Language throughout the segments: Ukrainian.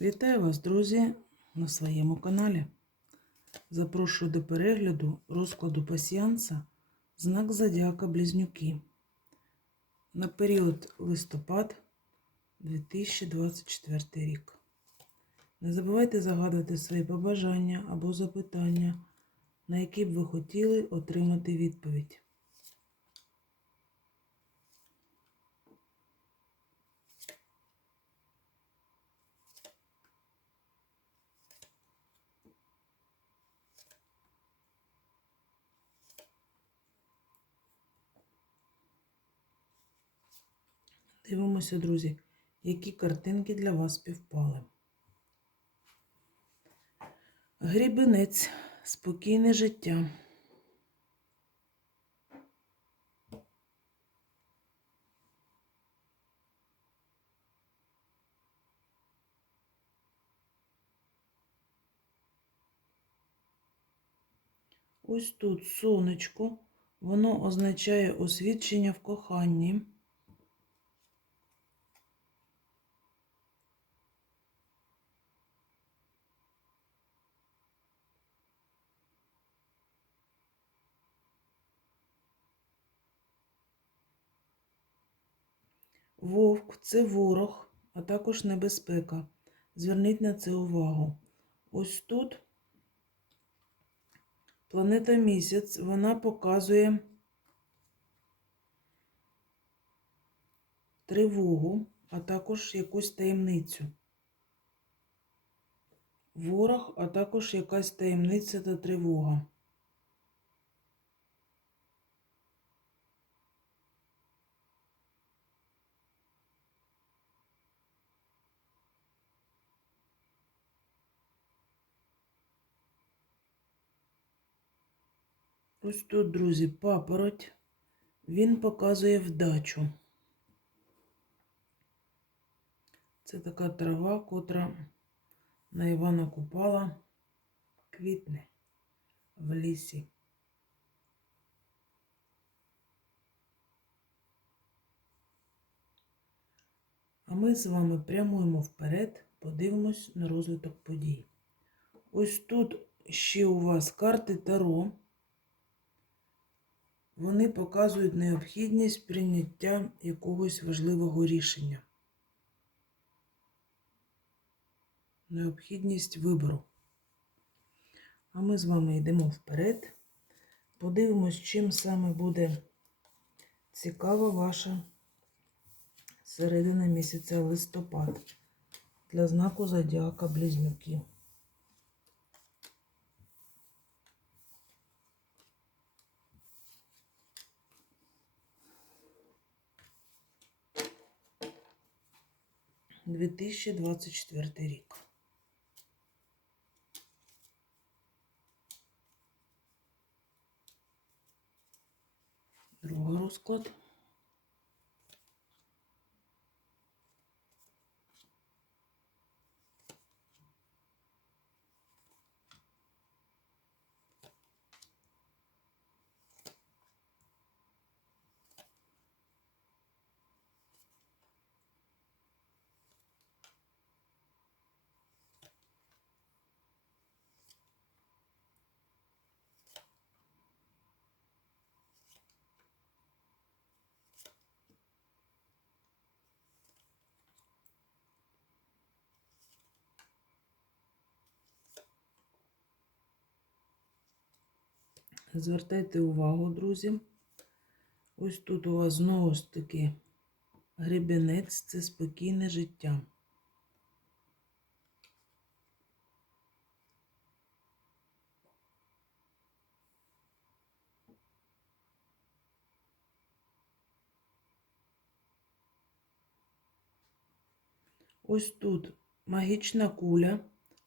Вітаю вас, друзі, на своєму каналі. Запрошую до перегляду розкладу пасіянса знак Зодіака Близнюки на період листопад 2024 рік. Не забувайте загадувати свої побажання або запитання, на які б ви хотіли отримати відповідь. Дивимося, друзі, які картинки для вас співпали. Грібенець, спокійне життя. Ось тут сонечко, воно означає освідчення в коханні. Вовк це ворог, а також небезпека. Зверніть на це увагу. Ось тут планета місяць, вона показує тривогу, а також якусь таємницю. Ворог, а також якась таємниця та тривога. Ось тут, друзі, папороть. Він показує вдачу. Це така трава, котра на Івана Купала квітне в лісі. А ми з вами прямуємо вперед, подивимось на розвиток подій. Ось тут ще у вас карти Таро. Вони показують необхідність прийняття якогось важливого рішення. Необхідність вибору. А ми з вами йдемо вперед. Подивимось, чим саме буде цікава ваша середина місяця листопад для знаку Зодіака Близнюки. Дві тисячі двадцять четвертий рік. Другий розклад. Звертайте увагу, друзі. Ось тут у вас знову ж таки гребінець це спокійне життя. Ось тут магічна куля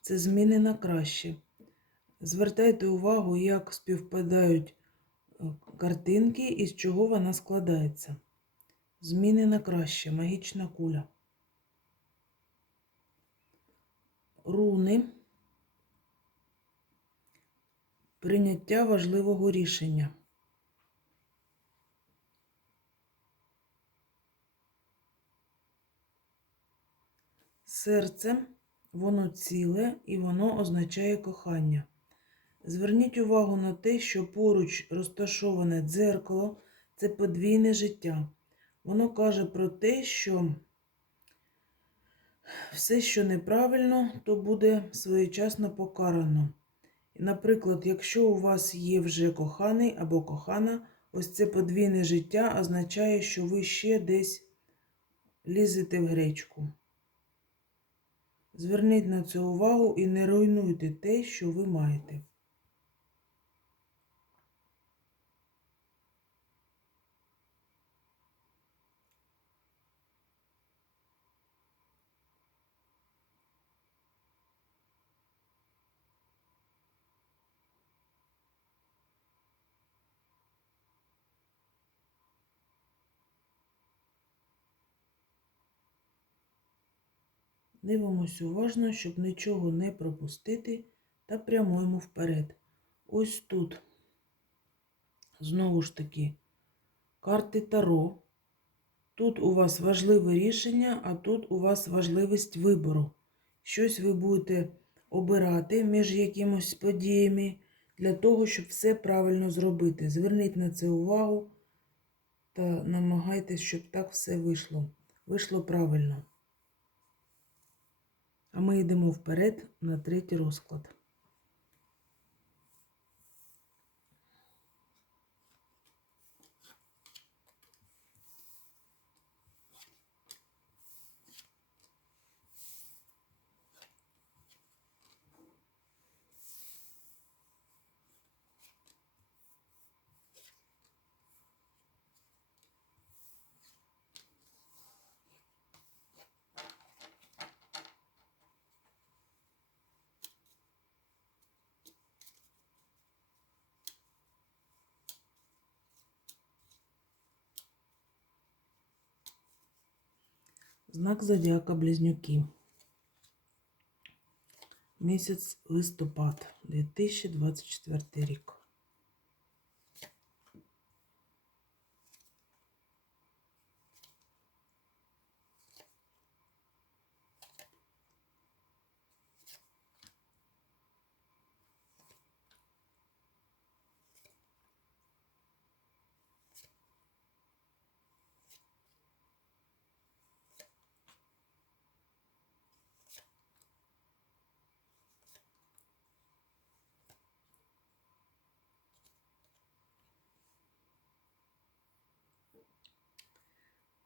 це зміни на краще. Звертайте увагу, як співпадають е, картинки і з чого вона складається. Зміни на краще, магічна куля. Руни. Прийняття важливого рішення. Серце воно ціле і воно означає кохання. Зверніть увагу на те, що поруч розташоване дзеркало це подвійне життя. Воно каже про те, що все, що неправильно, то буде своєчасно покарано. Наприклад, якщо у вас є вже коханий або кохана, ось це подвійне життя означає, що ви ще десь лізете в гречку. Зверніть на це увагу і не руйнуйте те, що ви маєте. Дивимось уважно, щоб нічого не пропустити та прямуємо вперед. Ось тут, знову ж таки, карти Таро. Тут у вас важливе рішення, а тут у вас важливість вибору. Щось ви будете обирати між якимось подіями для того, щоб все правильно зробити. Зверніть на це увагу та намагайтесь, щоб так все вийшло. Вийшло правильно. А ми йдемо вперед на третій розклад. Знак зодіака Близнюки. Місяць листопад 2024 рік.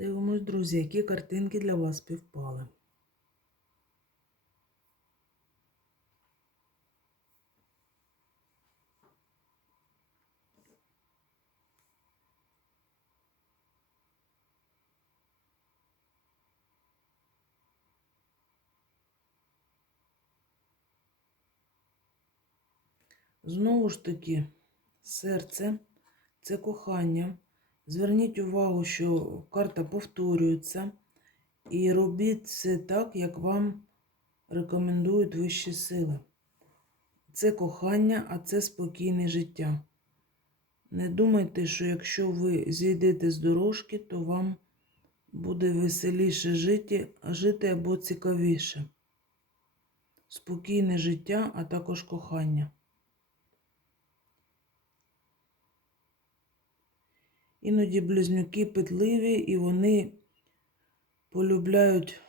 Дивимось, друзі, які картинки для вас співпали. Знову ж таки, серце це кохання. Зверніть увагу, що карта повторюється, і робіть це так, як вам рекомендують вищі сили. Це кохання, а це спокійне життя. Не думайте, що якщо ви зійдете з дорожки, то вам буде веселіше жити, жити або цікавіше. Спокійне життя, а також кохання. Іноді близнюки петливі і вони полюбляють,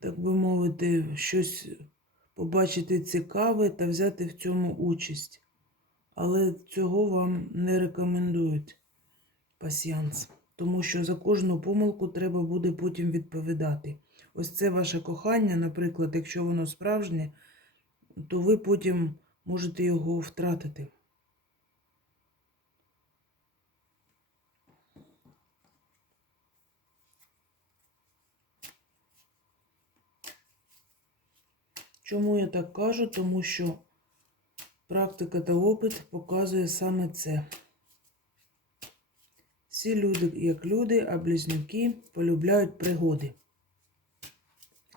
так би мовити, щось побачити цікаве та взяти в цьому участь. Але цього вам не рекомендують пасіянс, тому що за кожну помилку треба буде потім відповідати. Ось це ваше кохання, наприклад, якщо воно справжнє, то ви потім можете його втратити. Чому я так кажу? Тому що практика та опит показує саме це. Всі люди, як люди, а близнюки полюбляють пригоди.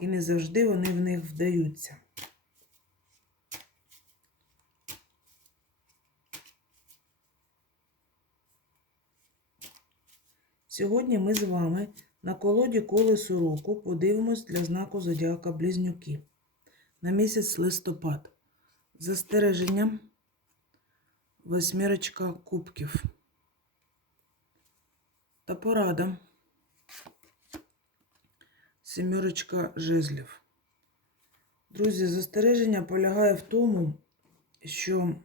І не завжди вони в них вдаються. Сьогодні ми з вами На колоді колесо року подивимось для знаку зодіака Близнюки на місяць листопад. Застереження восьмірочка кубків. Та порада. Сімерочка жезлів. Друзі, застереження полягає в тому, що,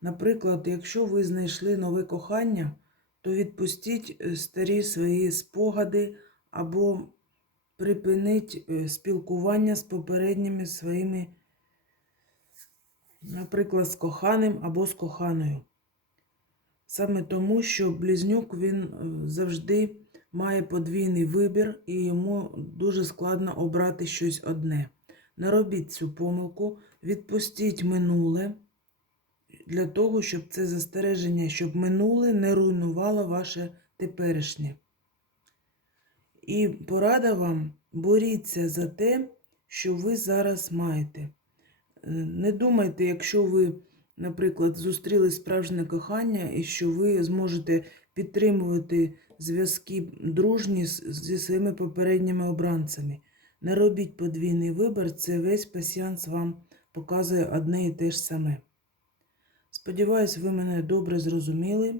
наприклад, якщо ви знайшли нове кохання, то відпустіть е, старі свої спогади або припиніть е, спілкування з попередніми своїми, наприклад, з коханим або з коханою. Саме тому, що близнюк він е, завжди має подвійний вибір і йому дуже складно обрати щось одне. Не робіть цю помилку, відпустіть минуле для того, щоб це застереження, щоб минуле не руйнувало ваше теперішнє. І порада вам боріться за те, що ви зараз маєте. Е, Не думайте, якщо ви, наприклад, зустріли справжнє кохання і що ви зможете підтримувати зв'язки дружні зі своїми попередніми обранцями. Не робіть подвійний вибір, це весь пасіанс вам показує одне і те ж саме. Сподіваюсь, ви мене добре зрозуміли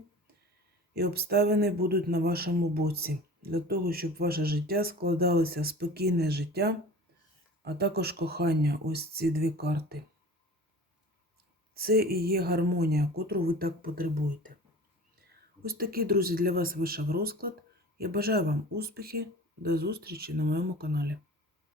і обставини будуть на вашому боці для того, щоб ваше життя складалося спокійне життя, а також кохання. Ось ці дві карти. Це і є гармонія, котру ви так потребуєте. Ось такий, друзі, для вас вийшов розклад. Я бажаю вам успіхи. До зустрічі на моєму каналі.